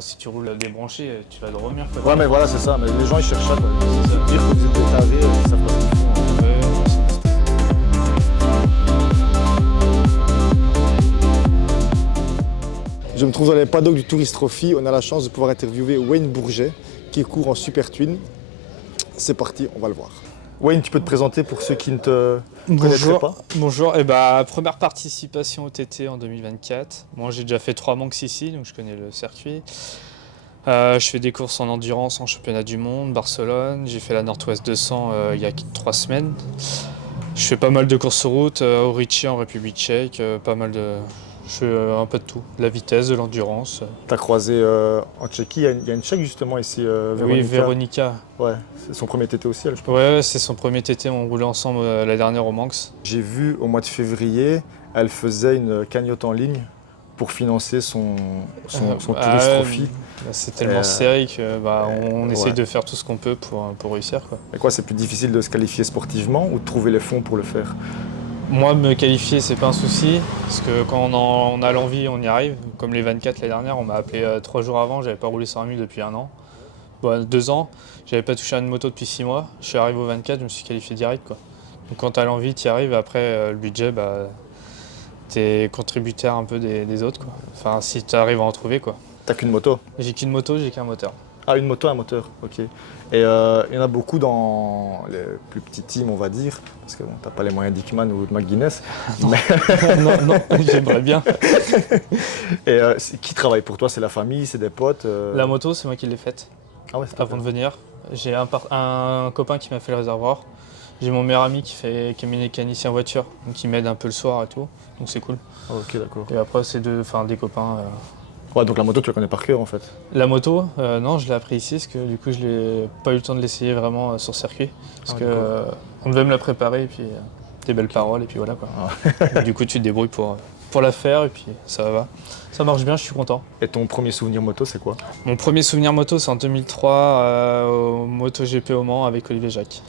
Si tu roules débranché, tu vas dormir. Quoi. Ouais, mais voilà, c'est ça. Mais les gens, ils cherchent ça. Quoi. C'est ça. Dire que vous êtes des tarés, ils savent pas ce qu'ils font. Ouais, Je me trouve dans les paddocks du Tourist Trophy. On a la chance de pouvoir interviewer Wayne Bourget, qui court en Super Twin. C'est parti, on va le voir. Wayne, tu peux te présenter pour ceux qui ne te connaîtraient pas? Bonjour. Première participation au TT en 2024. Moi, j'ai déjà fait 3 manques ici, donc je connais le circuit. Je fais des courses en endurance en championnat du monde, Barcelone. J'ai fait la Northwest 200 il y a 3 semaines. Je fais pas mal de courses sur route, au Ricci en République tchèque, Je fais un peu de tout, de la vitesse, de l'endurance. Tu as croisé en Tchéquie, il y a une Tchèque justement ici, Véronica. Oui, Véronica. Ouais, c'est son premier TT aussi, elle, je pense. Ouais, c'est son premier TT, on roulait ensemble la dernière au Manx. J'ai vu au mois de février, elle faisait une cagnotte en ligne pour financer son Tourist Trophy. C'est tellement serré qu'on essaye ouais. de faire tout ce qu'on peut pour réussir. Quoi. Et quoi, c'est plus difficile de se qualifier sportivement ou de trouver les fonds pour le faire? Moi, me qualifier, c'est pas un souci, parce que quand on a l'envie, on y arrive. Comme les 24 l'année dernière, on m'a appelé 3 jours avant, j'avais pas roulé sur un mule depuis 1 an. 2 ans, j'avais pas touché à une moto depuis 6 mois. Je suis arrivé au 24, je me suis qualifié direct. Quoi. Donc quand t'as l'envie, t'y arrives. Après, le budget, t'es contributeur un peu des autres. Quoi. Enfin, si t'arrives à en trouver. Quoi. T'as qu'une moto? J'ai qu'une moto, j'ai qu'un moteur. Ah, une moto, un moteur, ok. Et il y en a beaucoup dans les plus petits teams, on va dire, parce que bon, t'as pas les moyens d'Hickman ou de McGuinness. non, j'aimerais bien. Et qui travaille pour toi? C'est la famille, c'est des potes? La moto, c'est moi qui l'ai faite Ah ouais, c'est avant de venir. J'ai un copain qui m'a fait le réservoir. J'ai mon meilleur ami qui est mécanicien voiture, donc qui m'aide un peu le soir et tout, donc c'est cool. Ah, ok, d'accord. Et après, c'est des copains. Ouais, donc la moto, tu la connais par cœur en fait? La moto, non, je l'ai appris ici, parce que du coup, je n'ai pas eu le temps de l'essayer vraiment sur circuit. Parce on devait me la préparer, et puis des belles paroles, et puis voilà quoi. Ah. Du coup, tu te débrouilles pour la faire, et puis ça va. Ça marche bien, je suis content. Et ton premier souvenir moto, c'est quoi? Mon premier souvenir moto, c'est en 2003, au MotoGP au Mans avec Olivier Jacques.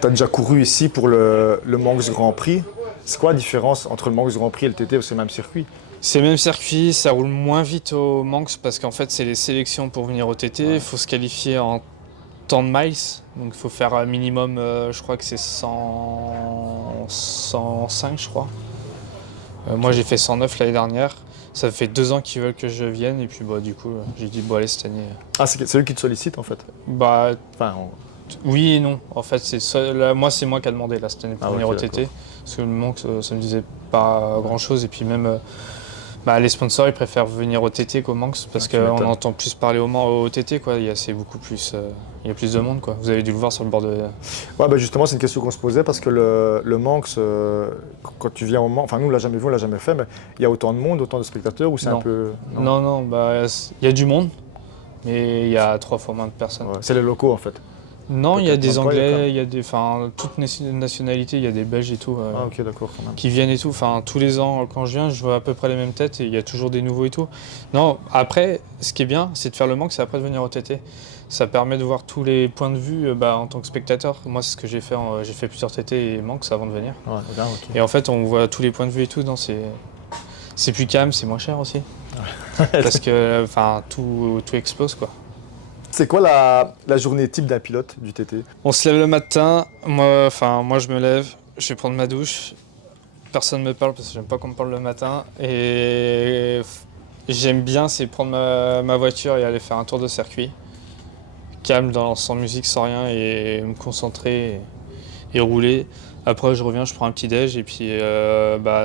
T'as déjà couru ici pour le Manx Grand Prix. C'est quoi la différence entre le Manx Grand Prix et le TT? C'est le même circuit? C'est le même circuit, ça roule moins vite au Manx parce qu'en fait c'est les sélections pour venir au TT, il faut se qualifier en temps de miles, donc il faut faire un minimum, je crois que c'est 105 je crois. Moi j'ai fait 109 l'année dernière, ça fait 2 ans qu'ils veulent que je vienne et puis du coup j'ai dit allez cette année. Ah, c'est eux qui te sollicitent en fait? Enfin, oui et non, en fait moi c'est moi qui a demandé là cette année pour venir ok, au TT, parce que le Manx ça me disait pas grand chose et puis même... les sponsors ils préfèrent venir au TT qu'au Manx parce qu'on entend plus parler au TT quoi. Il y a plus de monde quoi. Vous avez dû le voir sur le bord de. Ouais, justement c'est une question qu'on se posait parce que le Manx, quand tu viens au Manx, enfin nous on l'a jamais vu, on l'a jamais fait, mais il y a autant de monde, autant de spectateurs ou c'est un peu. Non, il y a du monde, mais il y a 3 fois moins de personnes. Ouais, c'est les locaux en fait. Non, il y a des Anglais, il y a toutes nationalités, il y a des Belges et tout Ah ok, d'accord quand même. qui viennent et tout. Enfin, tous les ans quand je viens, je vois à peu près les mêmes têtes et il y a toujours des nouveaux et tout. Non, après, ce qui est bien, c'est de faire le Manx et après de venir au TT. Ça permet de voir tous les points de vue en tant que spectateur. Moi, c'est ce que j'ai fait. J'ai fait plusieurs TT et Manx avant de venir. Ouais, bien, ok. Et en fait, on voit tous les points de vue et tout. C'est plus calme, c'est moins cher aussi. Parce que tout explose quoi. C'est quoi la journée type d'un pilote du TT? On se lève le matin, moi je me lève, je vais prendre ma douche, personne ne me parle parce que j'aime pas qu'on me parle le matin et j'aime bien c'est prendre ma voiture et aller faire un tour de circuit, calme, sans musique, sans rien et me concentrer et rouler. Après je reviens, je prends un petit déj et puis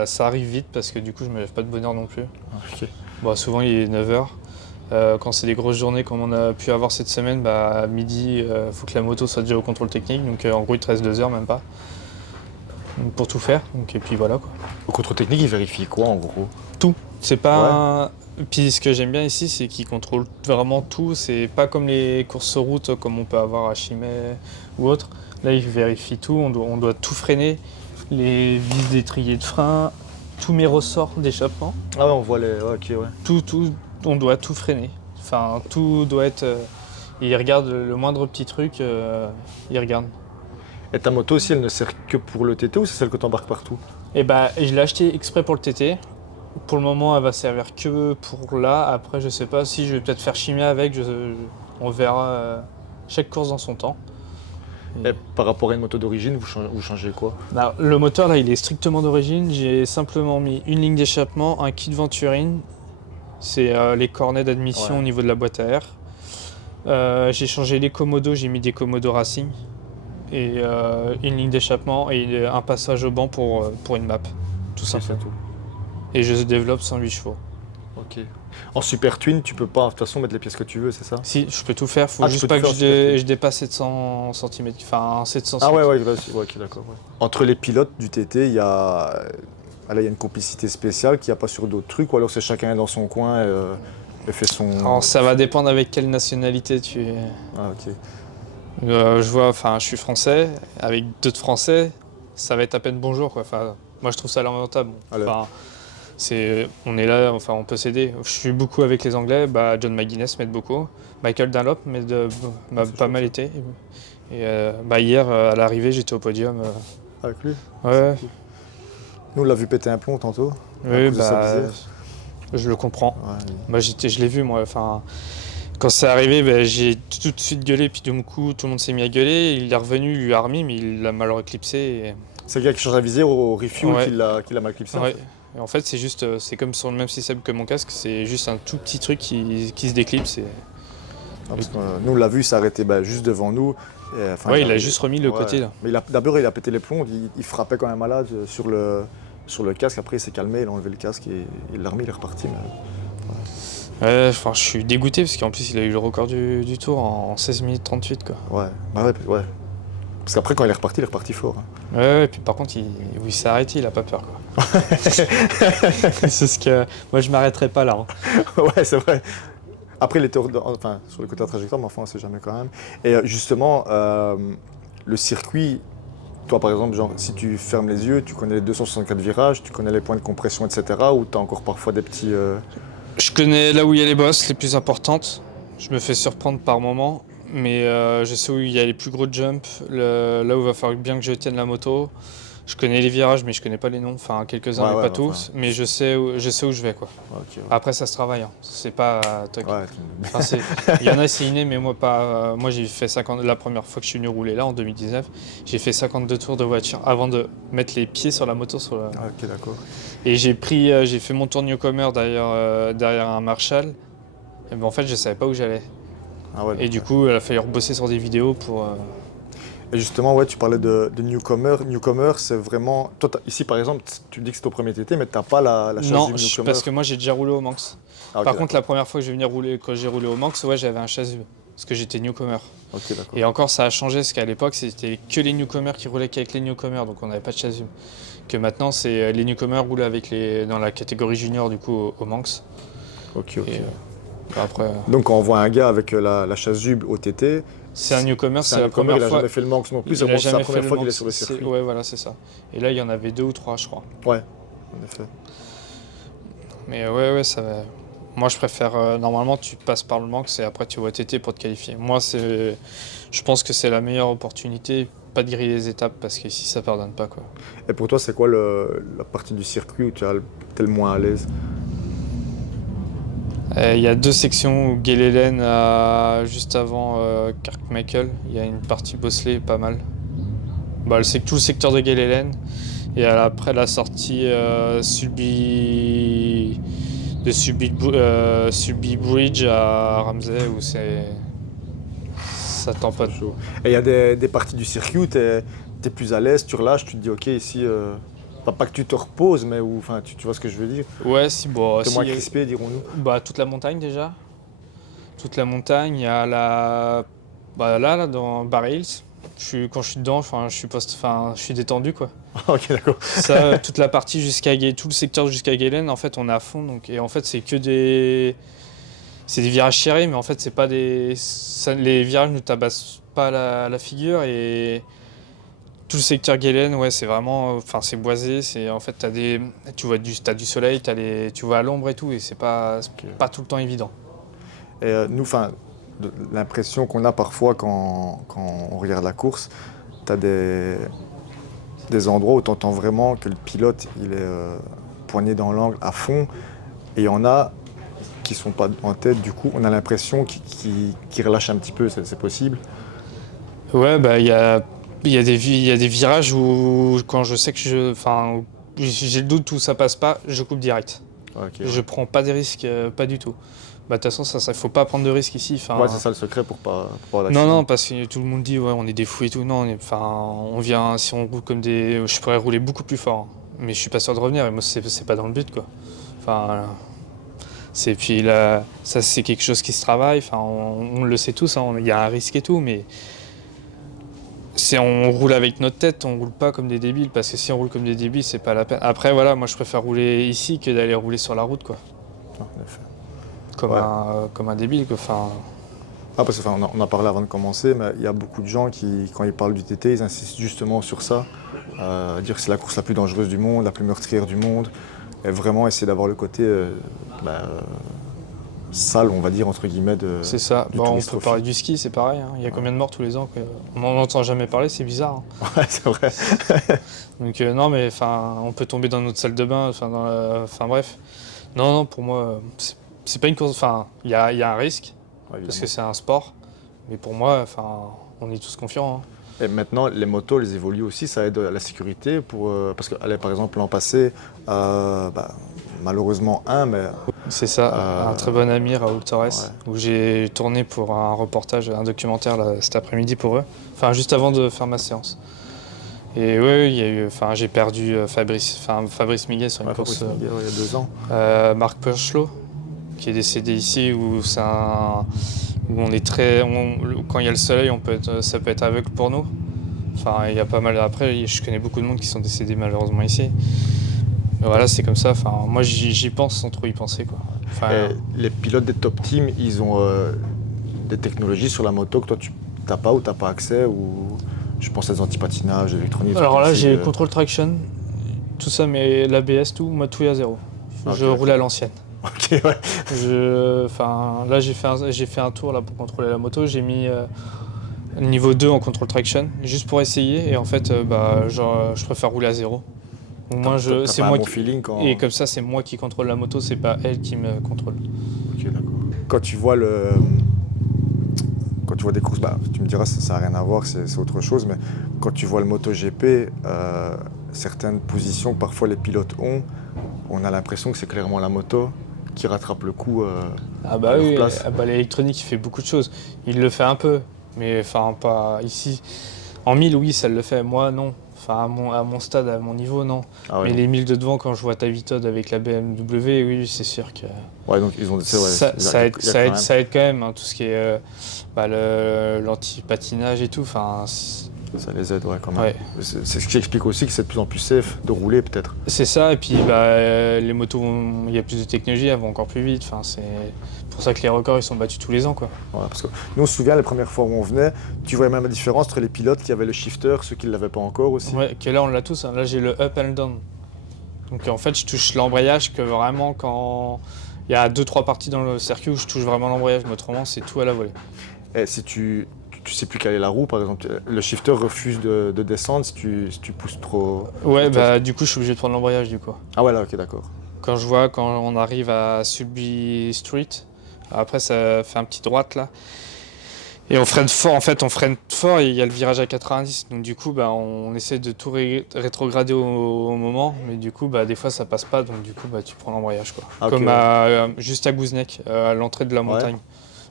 ça arrive vite parce que du coup je me lève pas de bonne heure non plus. Okay. Souvent il est 9h. Quand c'est des grosses journées comme on a pu avoir cette semaine, à midi, il faut que la moto soit déjà au contrôle technique. Donc en gros, il te reste 2 heures, même pas, donc, pour tout faire. Donc, et puis voilà quoi. Au contrôle technique, il vérifie quoi en gros? Tout. C'est pas. Ouais. Puis ce que j'aime bien ici, c'est qu'ils contrôlent vraiment tout. C'est pas comme les courses sur route comme on peut avoir à Chimay ou autre. Là, ils vérifient tout. On doit tout freiner. Les vis d'étrier de frein, tous mes ressorts d'échappement. Ah ouais, on voit les. Ouais, ok, ouais. Tout. On doit tout freiner. Enfin, tout doit être... ils regardent le moindre petit truc, ils regardent. Et ta moto aussi, elle ne sert que pour le TT ou c'est celle que tu embarques partout? Et je l'ai acheté exprès pour le TT. Pour le moment, elle va servir que pour là. Après, je sais pas si je vais peut-être faire chimie avec. On verra chaque course dans son temps. Et par rapport à une moto d'origine, vous changez quoi? Bah, le moteur là, il est strictement d'origine. J'ai simplement mis une ligne d'échappement, un kit Venturine. C'est les cornets d'admission Ouais. au niveau de la boîte à air. J'ai changé les commodos, j'ai mis des commodos Racing. Et une ligne d'échappement et un passage au banc pour une map. Tout Ok, simplement. c'est tout. Et je développe 108 chevaux. Ok. En Super Twin, tu peux pas de toute façon mettre les pièces que tu veux, c'est ça? Si, je peux tout faire, faut Ah, tu juste peux pas tout que faire en Super Twin. je dépasse 700 cm, enfin 700 Ah ouais, cm. ouais, vas-y, ouais, ok, d'accord. Ouais. Entre les pilotes du TT, il y a une complicité spéciale qu'il n'y a pas sur d'autres trucs, ou alors c'est chacun dans son coin et fait son... Alors ça va dépendre avec quelle nationalité tu es. Ah, ok. Je vois, enfin je suis français, avec d'autres français, ça va être à peine bonjour quoi. Enfin, moi je trouve ça lamentable. Alors. Enfin, on est là, enfin on peut s'aider. Je suis beaucoup avec les Anglais, bah, John McGuinness m'aide beaucoup, Michael Dunlop m'a C'est pas chouette, mal ça. été. Et bah, hier à l'arrivée j'étais au podium. Avec lui? Ouais, Nous, on l'a vu péter un plomb tantôt, à oui, cause de sa bah visière. je le comprends. Ouais, Moi je l'ai vu moi. Enfin, quand c'est arrivé, bah, j'ai tout de suite gueulé, puis d'un coup tout le monde s'est mis à gueuler. Il est revenu, il lui a remis, mais il l'a mal éclipsé. c'est le gars qui change la visière au refuel Ouais, qui l'a mal clipsé, en ouais. fait. Et en fait c'est juste, c'est comme sur le même système que mon casque, c'est juste un tout petit truc qui se déclipse. Ah, parce que, nous, on l'a vu s'arrêter juste devant nous. Et, enfin, Ouais, il a arrive- juste remis le ouais. côté là. Mais d'abord, il a pété les plombs, il frappait quand même malade sur le casque. Après, il s'est calmé, il a enlevé le casque et il l'a remis, il est reparti. Ouais, enfin, je suis dégoûté parce qu'en plus il a eu le record du tour en 16 minutes 38 quoi. Ouais, bah ouais, ouais. Parce qu'après, quand il est reparti fort. Hein. Ouais, et puis par contre où il s'est arrêté, il a pas peur quoi. C'est ce que. Moi je m'arrêterai pas là. Hein. Ouais, c'est vrai. Après, il était enfin, sur le côté de la trajectoire, mais enfin, on sait jamais quand même. Et justement, le circuit, toi par exemple, genre, si tu fermes les yeux, tu connais les 264 virages, tu connais les points de compression, etc. Ou tu as encore parfois des petits. Je connais là où il y a les bosses les plus importantes. Je me fais surprendre par moment, mais je sais où il y a les plus gros jumps, là où il va falloir bien que je tienne la moto. Je connais les virages, mais je connais pas les noms. Enfin, quelques-uns, Ouais, mais ouais, pas mais enfin. tous. Mais je sais où je vais quoi. Ok, ouais. Après, ça se travaille. Hein. C'est pas toc. Ouais, Enfin, il y en a, c'est inné, mais moi pas. Moi, j'ai fait 50. La première fois que je suis venu rouler là, en 2019, j'ai fait 52 tours de voiture avant de mettre les pieds sur la moto. Ah, ok, d'accord. Et j'ai fait mon tour newcomer derrière un Marshall. Et ben, en fait, je savais pas où j'allais. Ah ouais, Et donc, du ouais. coup, il a fallu rebosser sur des vidéos pour. Et justement, ouais, tu parlais de newcomer. Newcomer, c'est vraiment. Toi, ici, par exemple, tu dis que c'est ton premier TT, mais t'as pas la chasuble Non, newcomer. parce que moi, j'ai déjà roulé au Manx. Ah, ok, Par contre, d'accord. la première fois que je vais venir rouler, quand j'ai roulé au Manx, ouais, j'avais un chasuble. Parce que j'étais newcomer. Ok, d'accord. Et encore, ça a changé, parce qu'à l'époque, c'était que les newcomers qui roulaient qu'avec les newcomers, donc on n'avait pas de chasuble. Que maintenant, c'est les newcomers roulent dans la catégorie junior, du coup, au Manx. Ok, ok. Et après, Donc, quand on voit un gars avec la chasuble au TT, c'est un newcomer, c'est c'est un la newcomer, première il a fois. jamais fait le Manx non plus, Il a c'est la jamais fait première le fois qu'il est Manx. sur le circuit. Ouais, voilà, c'est ça. Et là, il y en avait 2 ou 3, je crois. Ouais, en effet. Mais ouais, ça va. Moi, je préfère. Normalement, tu passes par le Manx et après, tu vas au TT pour te qualifier. Moi, je pense que c'est la meilleure opportunité. Pas de griller les étapes parce qu'ici, ça pardonne pas, quoi. Et pour toi, c'est quoi la partie du circuit où t'es le moins à l'aise? Il y a 2 sections où Gélelen, juste avant Kirkmichael, il y a une partie bosselée pas mal. Bah, tout le secteur de Gélelen. Et après la sortie Sulby Bridge à Ramsey où ça tamponne. Chaud. Et il y a des parties du circuit où t'es plus à l'aise, tu relâches, tu te dis ok ici, pas que tu te reposes, mais où, enfin, tu vois ce que je veux dire. Ouais, si, bon, T'es moins crispé, dirons-nous. bah, toute la montagne déjà. Toute la montagne, il y a là, dans Barry Hills. Quand je suis dedans, enfin, je suis détendu, quoi. Ok, d'accord. Ça, toute la partie tout le secteur jusqu'à Galen, en fait, on est à fond. Donc, et en fait, c'est des virages serrés, mais en fait, c'est pas les virages ne tabassent pas la figure. Et tout le secteur Galen, ouais, c'est vraiment, enfin, c'est boisé. En fait, t'as du soleil, tu vois à l'ombre et tout, et c'est pas tout le temps évident. Et nous, enfin, l'impression qu'on a parfois quand on regarde la course, t'as des endroits où t'entends vraiment que le pilote, il est poignet dans l'angle à fond. Et il y en a qui sont pas en tête, du coup, on a l'impression qu'ils relâchent un petit peu, c'est possible. Ouais, bah il y a des virages où quand je sais que j'ai le doute où ça passe pas, je coupe direct. Okay, Je prends pas des risques, pas du tout. Bah de toute façon, ça faut pas prendre de risques ici. Ouais, c'est ça le secret pour pas avoir Non, d'accident. non, parce que tout le monde dit ouais, on est des fous et tout. Non, on vient, si on roule comme des, je pourrais rouler beaucoup plus fort, hein. Mais je suis pas sûr de revenir. Et moi, c'est pas dans le but, quoi. Enfin, c'est puis là, ça c'est quelque chose qui se travaille. Enfin, on le sait tous. Il y a un risque et tout, mais on roule avec notre tête. On roule pas comme des débiles, parce que si on roule comme des débiles, c'est pas la peine. Après, voilà, moi, je préfère rouler ici que d'aller rouler sur la route, quoi. En effet. Comme un débile, quoi. Enfin, Parce que, on a parlé avant de commencer, mais il y a beaucoup de gens qui, quand ils parlent du TT, ils insistent justement sur ça. Dire que c'est la course la plus dangereuse du monde, la plus meurtrière du monde. Et vraiment essayer d'avoir le côté sale, on va dire, entre guillemets, c'est ça. du Bon, on touriste peut au parler fil. du ski, c'est pareil, hein. Il y a combien de morts tous les ans on n'en entend jamais parler, c'est bizarre, hein. Ouais, c'est vrai. Donc non, mais enfin, on peut tomber dans notre salle de bain, enfin bref. Non, non, pour moi, c'est pas une course. Enfin, il y a un risque Ouais, parce évidemment. que c'est un sport, mais pour moi, enfin, on est tous confiants, hein. Et maintenant, les motos, elles évoluent aussi, ça aide à la sécurité. Parce que, allez, par exemple, l'an passé, malheureusement mais C'est ça, un très bon ami, Raoul Torres, ouais. où j'ai tourné pour un reportage, un documentaire là, cet après-midi pour eux, enfin juste avant de faire ma séance. Et oui, il y a eu, enfin, j'ai perdu Fabrice Miguel sur une ouais, course. Fabrice Miguel, il y a 2 ans. Marc Purchelot, qui est décédé ici, où on est quand il y a le soleil, ça peut être aveugle pour nous. Enfin, il y a pas mal. Après, je connais beaucoup de monde qui sont décédés malheureusement ici. Mais voilà, c'est comme ça. Enfin, moi, j'y pense sans trop y penser, quoi. Enfin, Et les pilotes des top teams, ils ont des technologies sur la moto que toi, tu n'as pas ou tu n'as pas accès ou... Je pense à des antipatinages, électroniques. alors là, j'ai le le contrôle traction, tout ça, mais l'ABS, tout, moi, tout est à zéro. Je roule à l'ancienne. Ok, ouais. Là, j'ai fait un tour là, pour contrôler la moto. J'ai mis niveau 2 en control traction, juste pour essayer. Et en fait, je préfère rouler à zéro. Au moins, T'as pas un bon feeling quand... Et comme ça, c'est moi qui contrôle la moto, c'est pas elle qui me contrôle. Ok, d'accord. Quand tu vois des courses, tu me diras ça n'a rien à voir, c'est autre chose, mais quand tu vois le MotoGP, certaines positions que parfois les pilotes ont, on a l'impression que c'est clairement la moto qui rattrape le coup Ah à bah leur oui, place. l'électronique, il fait beaucoup de choses. Il le fait un peu, mais enfin pas ici. En 1000, oui, ça le fait. Moi, non. Enfin, à mon stade, à mon niveau, non. Ah ouais, mais non. les 1000 de devant, quand je vois Tavitod avec la BMW, oui, c'est sûr que Ouais, donc ils ont c'est vrai, ça aide, il y a quand même- ça aide quand même, hein, tout ce qui est l'anti-patinage et tout. Enfin, ça les aide, ouais, quand même. ouais. C'est ce qui explique aussi que c'est de plus en plus safe de rouler, peut-être. C'est ça, et puis les motos, il y a plus de technologie, elles vont encore plus vite. Enfin, c'est pour ça que les records ils sont battus tous les ans, quoi. Ouais, parce que nous, on se souvient, les premières fois où on venait, tu voyais même la différence entre les pilotes qui avaient le shifter, ceux qui ne l'avaient pas encore aussi. Ouais, que là on l'a tous, hein. Là j'ai le up and down. Donc en fait je touche l'embrayage que vraiment quand il y a 2-3 parties dans le circuit où je touche vraiment l'embrayage, mais autrement c'est tout à la volée. Et si tu sais plus caler la roue, par exemple, le shifter refuse de descendre si tu pousses trop. Ouais, trop tôt. du coup je suis obligé de prendre l'embrayage du coup. Ah ouais, là, ok, d'accord. Quand on arrive à Sulby Street, après ça fait un petit droite là. Et on freine fort, en fait, et il y a le virage à 90. Donc du coup, on essaie de tout rétrograder au moment, mais du coup, des fois ça passe pas, donc du coup, tu prends l'embrayage, quoi. Ah, ok, Comme ouais. juste à Gouznek, à l'entrée de la montagne.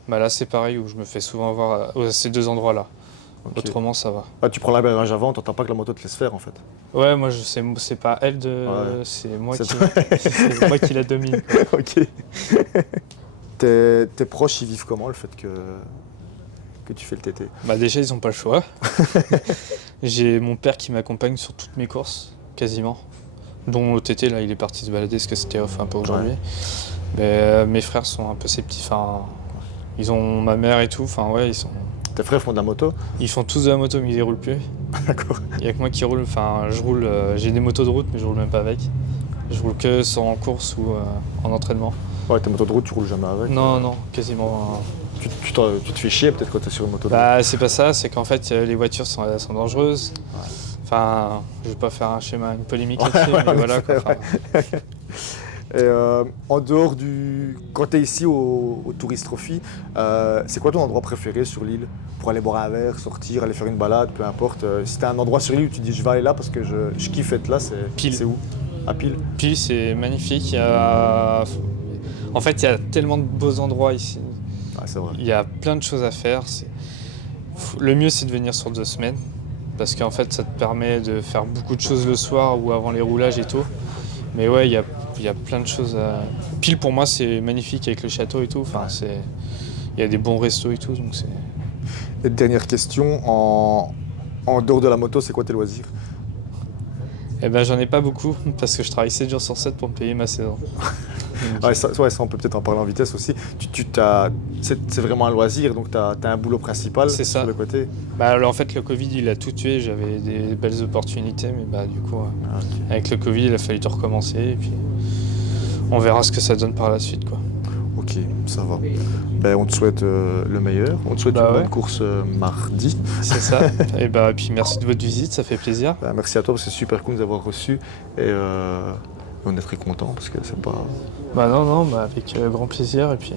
Là, c'est pareil, où je me fais souvent avoir à ces deux endroits-là. Ok. Autrement, ça va. Ah, tu prends l'embrayage avant, t'entends pas que la moto te laisse faire, en fait. Ouais, moi, c'est pas elle Ouais. c'est moi C'est qui, toi. c'est moi qui la domine. Ok. Tes proches, ils vivent comment, le fait que tu fais le TT? Déjà, ils ont pas le choix. J'ai mon père qui m'accompagne sur toutes mes courses, quasiment. Dont au TT, là, il est parti se balader parce que c'était off un peu aujourd'hui. Ouais. Mais mes frères sont un peu ces petits. Enfin, ils ont ma mère et tout. Enfin, ouais, Tes frères font de la moto? ils font tous de la moto, mais ils ne roulent plus. D'accord. Il n'y a que moi qui roule. Enfin, je roule. J'ai des motos de route, mais je roule même pas avec. Je roule que en course ou en entraînement. Ouais, tes motos de route, tu roules jamais avec? Non, non, quasiment. Tu te fais chier peut-être quand t'es sur une moto de route? C'est pas ça, c'est qu'en fait, les voitures sont dangereuses. Ouais. Enfin, je vais pas faire une polémique Ouais, là-dessus, ouais, mais en voilà. effet, Quoi. Enfin, Et en dehors du... Quand tu es ici au Tourist Trophy, c'est quoi ton endroit préféré sur l'île? Pour aller boire un verre, sortir, aller faire une balade, peu importe. Si tu as un endroit sur l'île où tu dis je vais aller là parce que je kiffe être là, Pile. c'est où? À Pile? Puis c'est magnifique. En fait, il y a tellement de beaux endroits ici. Ah, c'est vrai. Il y a plein de choses à faire. Le mieux, c'est de venir sur 2 semaines. Parce qu'en fait, ça te permet de faire beaucoup de choses le soir ou avant les roulages et tout. Mais ouais, il y a plein de choses à... Pile, pour moi, c'est magnifique avec le château et tout. Enfin, il y a des bons restos et tout. Donc c'est... Et dernière question, en dehors de la moto, c'est quoi tes loisirs? Eh ben, j'en ai pas beaucoup parce que je travaille 7 jours sur 7 pour me payer ma saison. Ouais, ça, on peut peut-être en parler en vitesse aussi. C'est vraiment un loisir, donc tu as un boulot principal C'est ça. sur le côté. Bah, alors, en fait, le Covid, il a tout tué. J'avais des belles opportunités, mais bah, du coup, Ah, ok. avec le Covid, il a fallu tout recommencer. Et puis, on verra ce que ça donne par la suite, quoi. Ok, ça va. Ben, on te souhaite le meilleur. On te souhaite Bah une ouais. bonne course mardi. C'est ça. Et bah, puis merci de votre visite, ça fait plaisir. Ben, merci à toi parce que c'est super cool de nous avoir reçus. Et on est très contents parce que c'est pas. Bah non, bah avec grand plaisir. Et puis,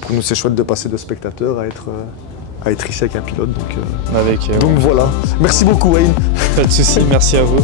Pour nous, c'est chouette de passer de spectateur à être ici avec un pilote. Donc avec voilà. Merci beaucoup, Wayne. pas de soucis, merci à vous.